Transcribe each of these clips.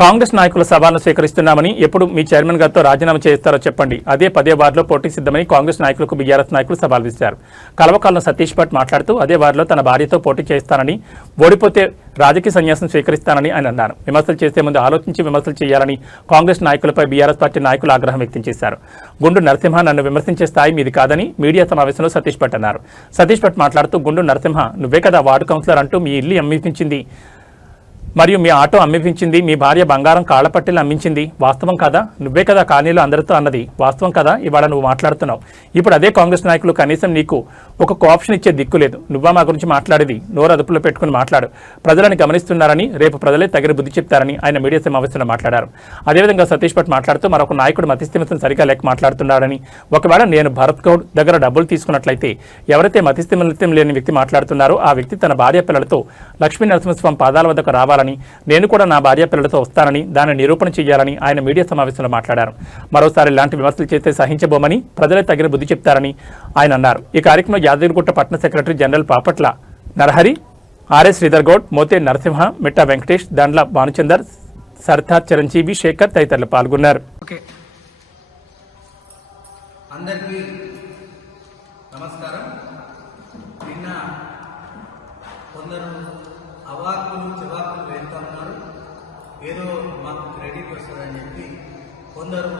కాంగ్రెస్ నాయకుల సవాల్ను స్వీకరిస్తున్నామని, ఎప్పుడు మీ చైర్మన్ గారితో రాజీనామా చేస్తారో చెప్పండి, అదే 10వ వార్డులో పోటీ సిద్ధమని కాంగ్రెస్ నాయకులకు బీఆర్ఎస్ నాయకులు సవాల్ విసిరారు. కలవకాలను సతీష్ భట్ మాట్లాడుతూ అదే వార్డులో తన భార్యతో పోటీ చేస్తానని, ఓడిపోతే రాజకీయ సన్యాసం స్వీకరిస్తానని ఆయన అన్నారు. విమర్శలు చేసే ముందు ఆలోచించి విమర్శలు చేయాలని కాంగ్రెస్ నాయకులపై బీఆర్ఎస్ పార్టీ నాయకులు ఆగ్రహం వ్యక్తం చేశారు. గుండు నరసింహ నన్ను విమర్శించే స్థాయి మీది కాదని మీడియా సమావేశంలో సతీష్ భట్ అన్నారు. సతీష్ భట్ మాట్లాడుతూ గుండు నరసింహ నువ్వే కదా వార్డు కౌన్సిలర్ అంటూ మీ ఇల్లు అమ్మిపించింది మరియు మీ ఆటో అమ్మిపించింది, మీ భార్య బంగారం కాళ్లపట్టిలు అమ్మించింది, వాస్తవం కదా? నువ్వే కదా కాలనీలో అందరితో అన్నది, వాస్తవం కదా? ఇవాళ నువ్వు మాట్లాడుతున్నావు. ఇప్పుడు అదే కాంగ్రెస్ నాయకులు కనీసం నీకు ఒక కోఆప్షన్ ఇచ్చే దిక్కు లేదు. నువ్వా మా గురించి మాట్లాడేది? నోరు అదుపులో పెట్టుకుని మాట్లాడు. ప్రజలను గమనిస్తున్నారని, రేపు ప్రజలే తగిన బుద్ధి చెప్తారని ఆయన మీడియా సమావేశంలో మాట్లాడారు. అదేవిధంగా సతీష్ భట్ మాట్లాడుతూ మరొక నాయకుడు మతిస్థిమితం సరిగా లేక మాట్లాడుతున్నాడని, ఒకవేళ నేను భరత్ గౌడ్ దగ్గర డబ్బులు తీసుకున్నట్లయితే ఎవరైతే మతిస్థిమితం లేని వ్యక్తి మాట్లాడుతున్నారో ఆ వ్యక్తి తన భార్య పిల్లలతో లక్ష్మీ నరసింహస్వామి పాదాల వద్దకు రావాలని, నేను కూడా నా భార్య పిల్లలతో వస్తానని దాన్ని నిరూపణ చేయాలని ఆయన మీడియా సమావేశంలో మాట్లాడారు. మరోసారి ఇలాంటి విమర్శలు చేస్తే సహించబోమని, ప్రజలే తగిన బుద్ధి చెప్తారని ఆయన అన్నారు. ఈ కార్యక్రమంలో యాదగిరిగుట్ట పట్టణ secretary general Papatla Narahari, R S Sridhar Goud, Mothe Narasimha, Mitta Venkatesh, Dandla Bhanuchander, Sardar Chiranjeevi, Shekar తదితరులు పాల్గొన్నారు. అందరికీ నమస్కారం. నిన్న కొందరు అవాకులు చివాకులు వేస్తూ ఉన్నారు. ఏదో మాకు క్రెడిట్ వస్తుందని చెప్పి కొందరు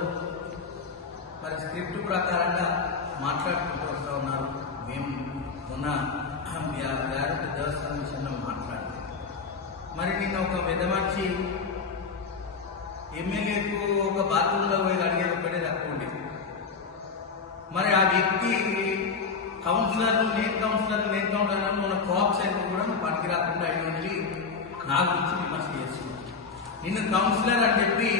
మరి స్క్రిప్ట్ ప్రకారంగా మాట్లాడుకుంటూ వస్తూ ఉన్నారు. మేము మొన్న దేవస్థానం విషయంలో మాట్లాడారు. మరి నిన్న ఒక పెద్ద మనిషి ఎమ్మెల్యేకు ఒక బాత్రూంలో పోయి అడిగేది ఒకటే తక్కువ ఉండేది. మరి ఆ వ్యక్తి కౌన్సిలర్లు నేను కౌన్సిలర్ మన కోఆప్స్ అయితే కూడా పనికి రాకుండా అయ్యి నా గురించి విమర్శ చేస్తున్నాను. నిన్ను కౌన్సిలర్ అని చెప్పి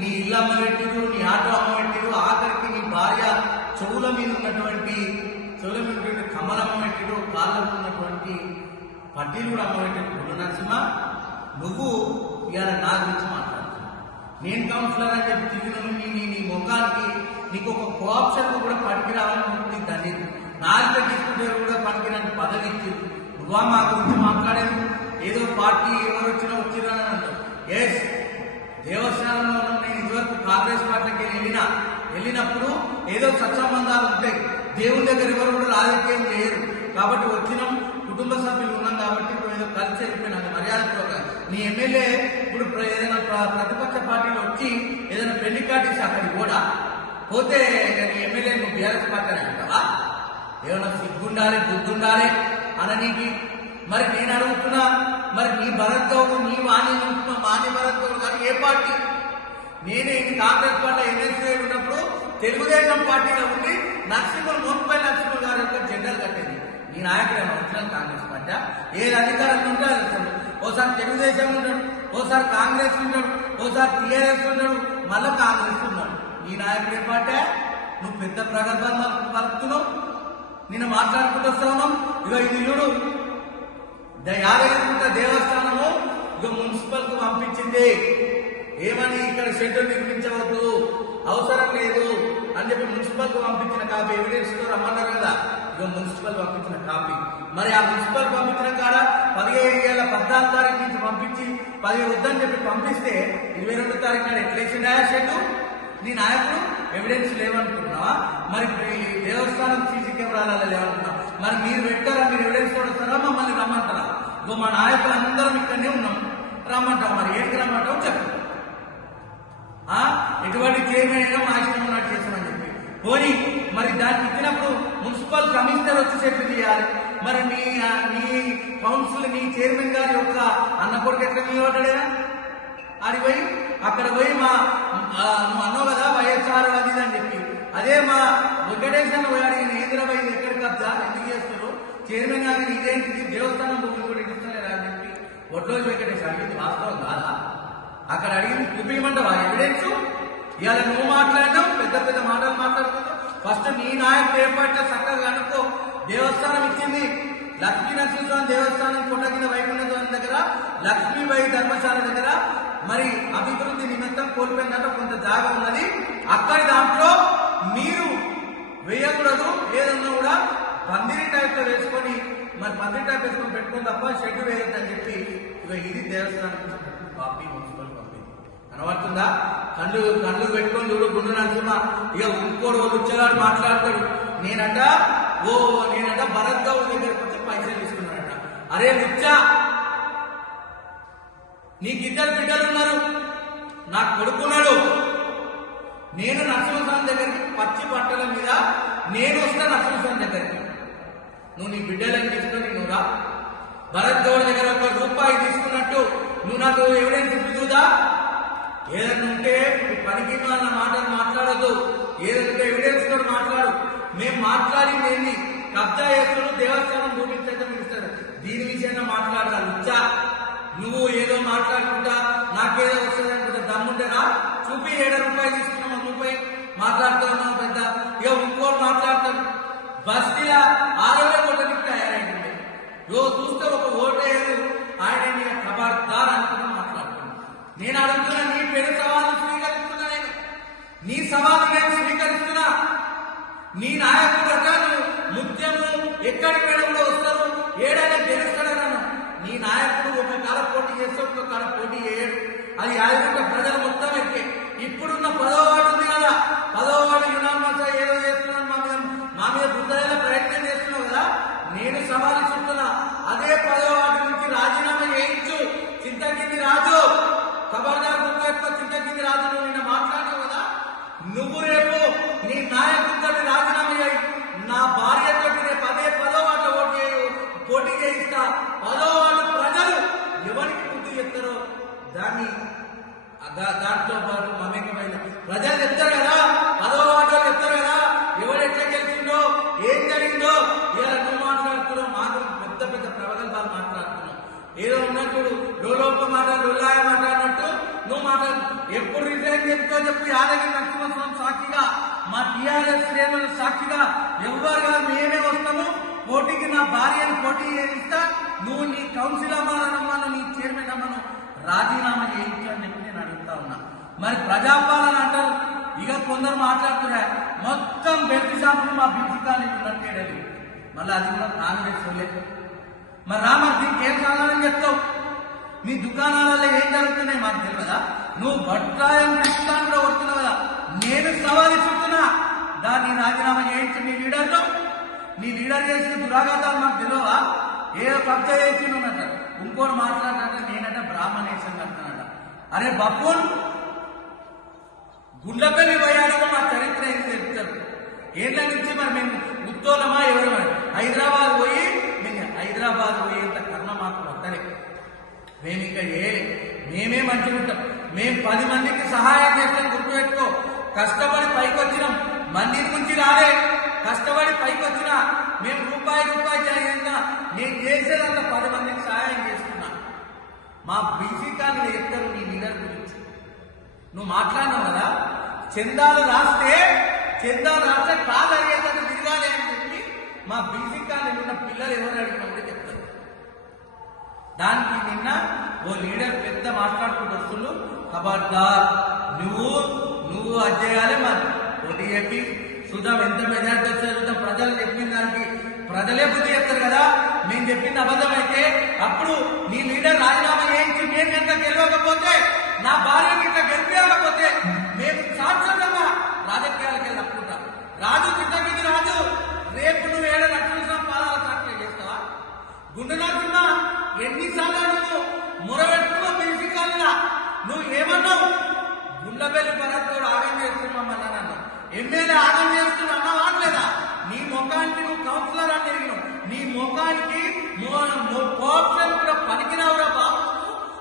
నీ ఇల్లు అమ్మబెట్టిరు, నీ ఆటో అమ్మబెట్టిరు, ఆఖరికి నీ భార్య చెవుల మీద ఉన్నటువంటి కమ్మలు అమ్మబెట్టిరు, కాళ్ళకు ఉన్నటువంటి పట్టీలు కూడా అమ్మబెట్టిరు. గుండు నరసింహ, నువ్వు ఇవాళ నా గురించి మాట్లాడుతున్నావు. నేను కౌన్సిలర్ అని చెప్పి తిరిగిన నీ ముఖానికి నీకు ఒక కోఆప్షన్ కూడా పనికి రావాలని దాన్ని నాలుగు తీసుకుంటే కూడా పనికిరాని పదవి ఇచ్చింది. నువ్వా మా గురించి మాట్లాడేది? ఏదో పార్టీ ఎవరు వచ్చినా అని అంటారు. ఎస్, దేవస్థానంలో ఉన్న నేను ఇదివరకు కాంగ్రెస్ పార్టీకి వెళ్ళినప్పుడు ఏదో సత్సంబంధాలు ఉంటాయి. దేవుని దగ్గర ఎవరు కూడా రాజకీయం చేయరు. కాబట్టి వచ్చినాం, కుటుంబ సభ్యులు ఉన్నాం కాబట్టి ఇప్పుడు ఏదో కలిసి వెళ్ళిపోయినా మర్యాదతో. నీ ఎమ్మెల్యే ఇప్పుడు ఏదైనా ప్రతిపక్ష పార్టీలో వచ్చి ఏదైనా పెళ్లి కార్డు అక్కడికి కూడా పోతే నీ ఎమ్మెల్యే నువ్వు బీఆర్ఎస్ పార్టీ అని అంటావా? ఏమన్నా సిగ్గుండాలి, బుద్ధుండాలి అననీకి. మరి నేను అడుగుతున్నా, మరి నీ భరత్ గౌడ్, నీ వాణి భరత్ గౌడ్ గారు ఏ పార్టీ? నేనే కాంగ్రెస్ పార్టీ ఎన్ఎస్ఏ ఉన్నప్పుడు తెలుగుదేశం పార్టీలో ఉండి మోన్పై నరసింహులు గారి యొక్క జెండాలు కట్టేది. నీ నాయకుడు వచ్చిన కాంగ్రెస్ పార్టీ ఏది అధికారం ఉంటే అది ఓసారి తెలుగుదేశం ఉంటాడు, ఓసారి కాంగ్రెస్ ఉంటాడు, ఓసారి టీఆర్ఎస్ ఉంటాడు, మళ్ళీ కాంగ్రెస్ ఉన్నాడు. నీ నాయకుడు ఏ పార్టీ? నువ్వు పెద్ద ప్రగల్భాలు పలుకుతున్నావు. నిన్న మాట్లాడుకుంటూ వస్తా ఉన్నాం. ఇక ఇది చూడు, యాదగిరిగుట్ట దేవస్థానము ఇక మున్సిపల్ కు పంపించింది. ఏమని? ఇక్కడ షెడ్ నిర్మించవద్దు, అవసరం లేదు అని చెప్పి మున్సిపల్ కు పంపించిన కాపీ ఎవిడెన్స్ తో రమ్మన్నారు కదా. ఇక మున్సిపల్ పంపించిన కాపీ. మరి ఆ మున్సిపల్ పంపించిన కాడ 14 తారీఖు నుంచి పంపించి 10 వద్దని చెప్పి పంపిస్తే 22 తారీఖు నాడు ఎట్లేసిందా షెడ్? నీ నాయకుడు ఎవిడెన్స్ లేవనుకుంటున్నావా? మరి దేవస్థానం సీసీ కెమెరాలలో లేవనుకున్నావు. మరి మీరు పెట్టారా? మీరు ఎవిడెన్స్ కూడా వస్తారా? మమ్మల్ని రమ్మంటారా? ఇగో మా నాయకులు అందరం ఇక్కడనే ఉన్నాం, రమ్మంటాం. మరి ఏంటి రమ్మంటావు చెప్పు. ఎటువంటి చైర్మన్ అయినా మా ఇష్టం ఉన్నట్టు చేసామని చెప్పి పోనీ మరి దాన్ని ఇచ్చినప్పుడు మున్సిపల్ కమిషనర్ వచ్చి చెప్పి తీయాలి. మరి నీ కౌన్సిల్, నీ చైర్మన్ గారి యొక్క అన్న కొడుకు ఎక్కడ నిలబడ్డాడేనా? అది పోయి అక్కడ పోయి నువ్వు అన్నావు కదా వైఎస్ఆర్ అది అని చెప్పి, అదే మా వెంకటేశ్వర పోయి అడిగిన ఏంద్రబాయి ఎక్కడ కబ్జా ఎందుకు చేస్తారు? చైర్మన్ గారిని ఇదేంటిది దేవస్థానం భూములు కూడా ఇస్తలేరా అని చెప్పి ఒడ్లోజు వెంకటేశ్వర అడిగింది వాస్తవం కాదా? అక్కడ అడిగింది చూపించమంటావా ఎవిడెన్స్? ఇవాళ నువ్వు మాట్లాడడం పెద్ద పెద్ద మాటలు మాట్లాడుతున్నావు. ఫస్ట్ నీ నాయకుడు ఏర్పాటు చక్కగా అనుకో. దేవస్థానం ఇచ్చింది లక్ష్మీ నరసింహస్వామి దేవస్థానం కొండ కింద వైకుంఠ దగ్గర, లక్ష్మీబాయి ధర్మశాల దగ్గర మరి అభివృద్ధి నిమిత్తం కోల్పోయిందంటే కొంత జాగా ఉన్నది. అక్కడి దాంట్లో మీరు వేయకూడదు. ఏదన్నా కూడా పందిరి టైప్ లో వేసుకొని మరి పందిరి టైప్ వేసుకొని పెట్టుకుని తప్ప షెడ్ వేయొద్దని చెప్పి ఇక ఇది దేవస్థానం కాపీ మున్సిపల్ కాపీ. ఉందా? కళ్ళు పెట్టుకొని చూడు గుండు నరసింహ. ఇక ఇంకోడు వచ్చేవాడు మాట్లాడతాడు. నేనంట భరత్ గౌడ్ దగ్గరికి వచ్చి పైసలు తీసుకున్నానంట. అరే లుచ్చా, నీకు ఇద్దరు బిడ్డలు ఉన్నారు, నాకు కొడుకున్నాడు. నేను నరసింహస్వామి దగ్గరికి పచ్చి బట్టల మీద నేను వస్తా. నరసింహస్వామి దగ్గరికి నువ్వు నీ బిడ్డలను తీసుకొని నువ్వు రా. భరత్ గౌడ్ దగ్గర ₹1 తీసుకున్నట్టు నువ్వు నాకు ఎవిడెన్స్ చూదా? ఏదన్నా ఉంటే పనికి అన్న మాటలు మాట్లాడద్దు. ఏదంటే ఎవిడెన్స్ కూడా మాట్లాడు. మేము మాట్లాడింది ఏంటి? కబ్జా చేస్తున్న దేవస్థానం చూపించడం ఇస్తారు. దీని విషయంగా మాట్లాడాలి. ఇచ్చా నువ్వు ఏదో మాట్లాడుకుంటా నాకేదో వస్తుంది అనుకుంటా దమ్ముంటేనా చూపి. ₹7 తీసుకున్నాం, ₹1 మాట్లాడుతూ ఉన్నాం పెద్ద. ఇక ఇంకోటి మాట్లాడతాం. బస్తీలా 6 కోట్లకి తయారైంది. రోజు చూస్తే ఒక ఓటేరు ఆయన మీద ఖబర్దార్ అనుకుని మాట్లాడుతున్నాను. నేను అడుగుతున్నా, నీ పేరు సవాలు స్వీకరిస్తున్నా. నీ సవాలు నేను స్వీకరిస్తున్నా. నీ నాయకుడు రకాలు ముత్యము ఎక్కడికి కూడా వస్తారు, ఏడైనా గెలుస్తాడన్నాను. నీ నాయకుడు ఒక కాల పోటీ చేస్తే ఒక కాల పోటీ చేయడు. అది యాదగిరి ప్రజలు మొత్తం ఎక్కే. ఇప్పుడున్న 10వ వార్డు ఉంది కదా, 10వ వార్డు యునామస్ ఏదో చేస్తున్నాను, మా మీద బుద్ధయ్యేలా ప్రయత్నం చేస్తున్నావు కదా. నేను సవాలు చెప్తున్నా, అదే 10వ వార్డు నుంచి రాజీనామా చేయించు. చింతకింది రాజు, ఖబర్దార్ గుర్తు ఎక్కువ. చింతకింది రాజు నువ్వు నిన్న మాట్లాడావు కదా, నువ్వు రేపు నీ నాయకుడితో రాజీనామా చేయి. నా భార్యతో రేపు అదే 10వ వార్డు పోటీ చేయిస్తా. 10వ వార్డు ప్రజలు ఎవరికి బుద్ధి చెప్తారో దాంతో పాటు మమేకమైన ప్రజలు చెప్తారు కదా. 10వ వార్డు చెప్తారు కదా ఎవరు ఎట్లా గెలిచిందో ఏం జరిగిందో. ఇలా నువ్వు మాట్లాడుతున్నావు, మాకు పెద్ద పెద్ద ప్రగల్భాలు మాట్లాడుతున్నావు. ఏదో ఉన్నప్పుడు లోలోప లొల్లాయ మాట్లాడినట్టు నువ్వు మాట్లాడు. ఎప్పుడు రిజైన్ చెప్తా చెప్పు. యాదగిరి నరసింహస్వామి సాక్షిగా, మా టీఆర్ఎస్ శ్రేణుల సాక్షిగా ఎవరు కాదు మేమే వస్తాము. పోటీకి నా భార్యను పోటీ చేయిస్తా. నువ్వు నీ కౌన్సిల్ అమ్మాలనమ్మాను, నీ చైర్మన్ అమ్మను రాజీనామా చేయించు అని చెప్పి నేను అడుగుతా ఉన్నా. మరి ప్రజాపాలన అంటారు. ఇక కొందరు మాట్లాడుతున్నా మొత్తం బెల్ట్ షాపులు మా బీసీ కాలేజీ ఉన్నట్టేడది. మళ్ళీ అది కూడా కాంగ్రెస్ లేదు. మరి మరి దీనికి ఏం సమాధానం చెప్తావు? మీ దుకాణాలలో ఏం జరుగుతున్నాయి మాకు తెలియదా? నువ్వు బట్టాయం కృష్ణాన్ని కూడా వస్తున్నావు కదా. నేను సవాలు చెప్తున్నా, దాన్ని రాజీనామా చేయించి నీ లీడర్ చేసిన దురాఘాతాలు మాకు తెలియవా? ఏ కబ్జా చేసిందట. ఇంకోటి మాట్లాడాలంటే నేనంట బ్రాహ్మణేశం అంటానట. అరే బప్పున్, గుండ్లపల్లి పోయాడో మా చరిత్ర ఏం చెప్తారు. ఏళ్ళ నుంచి మరి మేము ఉత్తోలమా ఎవరు హైదరాబాద్ పోయేంత కర్మ మాకు వద్దలే. మేము ఇంకా మేమే మంచిగా ఉంటాం. మేము 10 మందికి సహాయం చేస్తాం. గుర్తుపెట్టుకో, కష్టపడి పైకి వచ్చినాం. మంది నుంచి రాలే, కష్టపడి పైకి వచ్చినా మేము రూపాయి జరిగిందా నేను చేసేదంతా 10 మందికి సహాయం చేస్తున్నా. మా బీసీ కాలనీ చెప్తారు నీ లీడర్ గురించి. నువ్వు మాట్లాడినావు కదా, చందాలు రాస్తే కాలు అయ్యేటట్టు తిరగాలి అని చెప్పి మా బీసీ కాలనీ ఉన్న పిల్లలు ఎవరు అడిగినప్పుడే చెప్తారు. దానికి నిన్న ఓ లీడర్ పెద్ద మాట్లాడుకుంటూ వస్తున్నారు. ఖబర్దార్, నువ్వు అది చేయాలి. మరి పోటీ చెప్పి చూద్దాం ఎంత మెజార్టీ వచ్చారు చూద్దాం. ప్రజలు చెప్పిన దానికి ప్రజలే బుద్ధి చెప్తారు కదా. మేము చెప్పింది అబద్ధమైతే అప్పుడు నీ లీడర్ రాజీనామా చేయించి నేను ఎంత గెలవకపోతే, నా భార్యకి ఇట్లా గెలిపించకపోతే మేము శాశ్వతంగా రాజకీయాలకు వెళ్ళి అప్పుకుంటా. రాజు చిత్తగిరి రాజు, రేపు నువ్వు 7 లక్షల పాదాల సాక్షి చేస్తావా? గుండె నరసింహ, ఎన్నిసార్లు నువ్వు మొరబెట్టుకున్నావు బీసీ కాలనీలా? నువ్వు ఏమన్నావు? గుండ్లపల్లి భరత్ గౌడ్ ఆగం చేస్తున్నామన్నా నన్ను ఎమ్మెల్యే ఆగం చేస్తున్నా అన్నావా లేదా? నీ ముఖానికి నువ్వు కౌన్సిలర్ అని తిరిగినావు. నీ ముఖానికి కోఆప్షన్ కూడా పనికిరావురా బాబు,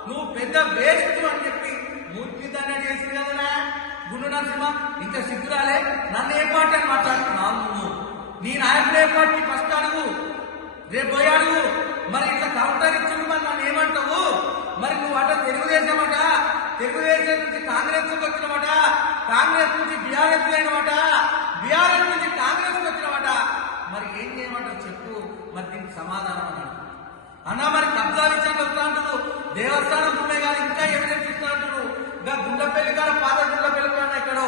నువ్వు పెద్ద వేస్ట్ అని చెప్పి మూర్తిదాన్ని చేసి కదా గుండు నరసింహ. ఇంకా సిగ్గురాలే, నన్ను ఏ పార్టీ అని మాట్లాడుతున్నావు నువ్వు? నీ నాయకుడు ఏ పార్టీ ఫస్ట్ అడుగు, రేపు పోయి అడుగు. మరి ఇట్లా కౌంటర్ ఇచ్చింది మరి నన్ను ఏమంటావు? మరి నువ్వు అట తెలుగుదేశం నుంచి కాంగ్రెస్ వచ్చినమాట, కాంగ్రెస్ నుంచి బీఆర్ఎస్ లేనమాట, బీఆర్ఎస్ నుంచి కాంగ్రెస్ వచ్చినమాట. మరి ఏం చేయమంటావు చెప్పు. మరి దీనికి సమాధానం అన్నా. మరి కబ్జా విషయాన్ని వస్తా అంటారు, దేవస్థానం ఉన్నాయి కానీ ఇంకా ఎవిడెన్స్ ఇస్తా అంటారు. ఇంకా గుండ్లపల్లి కాడ పాత గుండ్లపల్లి కాడ ఎక్కడో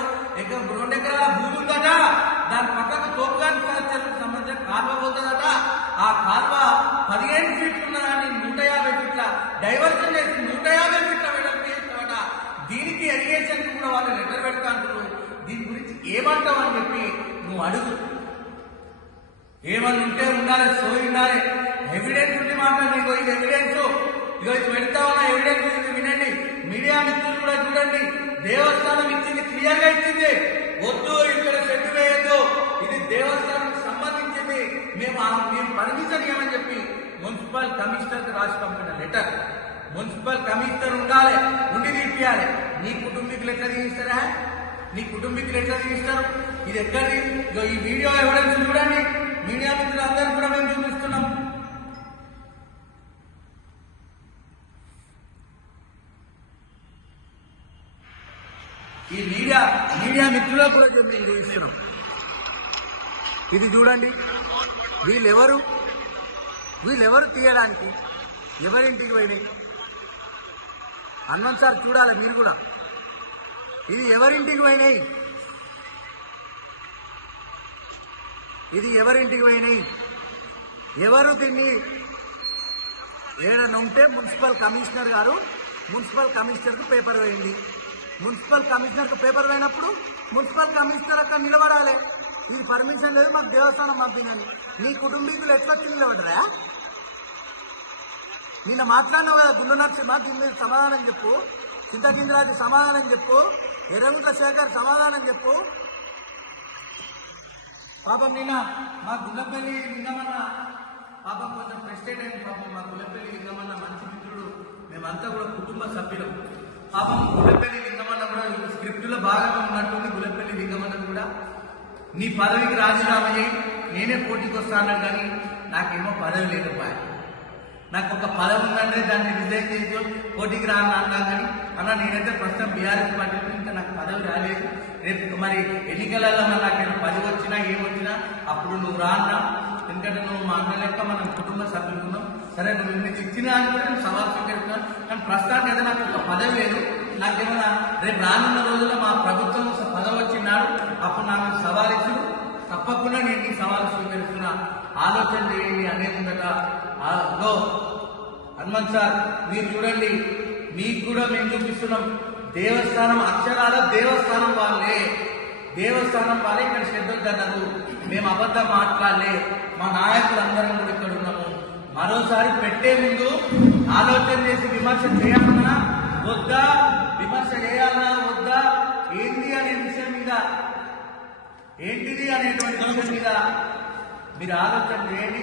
2 ఎకరాల భూమి ఉందట. దాని పక్కకు తోపుగానికి సంబంధించిన కాలువ పోతుందట. ఆ కాలువ 15 ఫీట్లు ఉన్నదాన్ని 150 ఫీట్ల డైవర్షన్ చేసి 150 ఫీట్ల వెడల్పు చేస్తామట. దీనికి ఇరిగేషన్ కూడా వాళ్ళు లెటర్ పెడతా అంటారు. దీని గురించి ఏమంటావు అని చెప్పి నువ్వు అడుగు. ఏమన్నా ఉంటే ఉండాలి, సోయి ఉండాలి, ఎవిడెన్స్ ఉంటే మాట్లాడి. నీకు ఇది ఎవిడెన్స్, ఇగో ఇది పెడతా ఉన్న ఎవిడెన్స్, ఇది వినండి. మీడియా మిత్రులు కూడా చూడండి, దేవస్థానం ఇచ్చింది, క్లియర్ గా ఇచ్చింది. వద్దు ఇక్కడ షెడ్ వేయద్దు, ఇది దేవస్థానానికి సంబంధించింది, మేము పర్మిషన్ ఇవ్వమని చెప్పి మున్సిపల్ కమిషనర్ కి రాసి పంపిన లెటర్. మున్సిపల్ కమిషనర్ ఉండాలి, ఉండి తీపియాలి. నీ కుటుంబీకులు ఎట్లా తీయిస్తారా? నీ కుటుంబీకులు ఎట్లా తీయిస్తారు? ఇది ఎక్కడి? ఈ వీడియో ఎవిడెన్స్ చూడండి. మీడియా మిత్రులు అందరూ కూడా మేము చూపిస్తున్నాం. ఈ మీడియా మిత్రులు కూడా మేము చూపిస్తున్నాం. ఇది చూడండి. వీళ్ళెవరు తీయడానికి? ఎవరింటికి పోయి? హనుమంత్ సార్ చూడాలి మీరు కూడా. ఇది ఎవరింటికి పోయినాయి? ఇది ఎవరింటికి పోయినాయి? ఎవరు దీన్ని ఏదైనా ఉంటే మున్సిపల్ కమిషనర్ గారు మున్సిపల్ కమిషనర్కి పేపర్ వేయండి. మున్సిపల్ కమిషనర్కి పేపర్ పోయినప్పుడు మున్సిపల్ కమిషనర్ అక్కడ నిలబడాలి. ఇది పర్మిషన్ లేదు, మాకు దేవస్థానం పంపినని. నీ కుటుంబీకులు ఎట్లా నిలబడరా? నిన్న మాట్లాడినావు కదా గుండు నరసింహ, దీని మీద సమాధానం చెప్పు. చింతకింద్రాజు సమాధానం చెప్పు. ఎర్రగుంట్ల శేఖర్ సమాధానం చెప్పు. పాపం నిన్న మా గుల్లపల్లి లింగమన్న పాపం కొంచెం ఫ్రస్ట్రేట్ అయింది. పాపం మా గుల్లపల్లి లింగమన్న మంచి మిత్రుడు, మేమంతా కూడా కుటుంబ సభ్యులం. పాపం గుల్లపల్లి లింగమన్న కూడా స్క్రిప్ట్ లో భాగంగా ఉన్నట్టుంది. గుల్లపల్లి లింగమన్న కూడా నీ పదవికి రాజీనామా చేయి, నేనే పోటీకి వస్తాను, కానీ నాకేమో పదవి లేకపోయా. నాకు ఒక పదవి ఉందంటే దాన్ని రిజైన్ చేసి పోటీకి రాను అన్నా, కానీ అన్న నేనైతే ప్రస్తుతం బీఆర్ఎస్ పార్టీలో ఇంకా నాకు పదవి రాలేదు. రేపు మరి ఎన్నికలలో నాకు పదవి వచ్చినా ఏమొచ్చినా అప్పుడు నువ్వు రాన్నా, ఎందుకంటే నువ్వు మా అన్న లెక్క మనం కుటుంబ సభ్యులు ఉన్నాం. సరే నువ్వు నీకు ఇచ్చినా అని కూడా నేను సవాల్ స్వీకరిస్తున్నాను, కానీ ప్రస్తుతానికి అయితే నాకు ఒక పదవి లేదు. నాకేమైనా రేపు రానున్న రోజుల్లో మా ప్రభుత్వం పదవి వచ్చినాడు, అప్పుడు నాకు సవాల్ ఇచ్చు, తప్పకుండా నేను ఈ సవాలు స్వీకరిస్తున్నా, ఆలోచన చేయండి అనేది ఉందట. హనుమంత్ సార్ మీరు చూడండి, మీకు కూడా మేము చూపిస్తున్నాం. దేవస్థానం అక్షరాల దేవస్థానం వాళ్ళే ఇక్కడ శ్రద్ధన్నారు. మేము అబద్ధం మాట్లాడలే. మా నాయకులందరం కూడా ఇక్కడ ఉన్నాము. మరోసారి పెట్టే ముందు ఆలోచన చేసి విమర్శ చేయాలన్నా వద్దా, విమర్శ చేయాలన్నా వద్దా, ఏంటిది అనే విషయం మీద మీరు ఆలోచన చేయండి.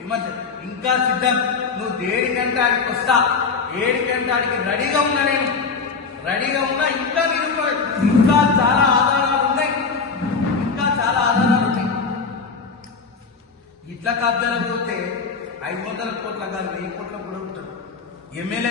విమర్శ ఇంకా సిద్ధం. నువ్వు దేనికంటే ఆడికి వస్తా, ఏడికంటే ఆడికి రెడీగా ఉన్నా, నేను రెడీగా ఉన్నా. ఇంకా చాలా ఆధారాలు ఉన్నాయి. ఇట్లా కబ్జాలు పోతే 500 కోట్ల కాదు 1000 కోట్ల కూడా ఉంటారు. ఎమ్మెల్యే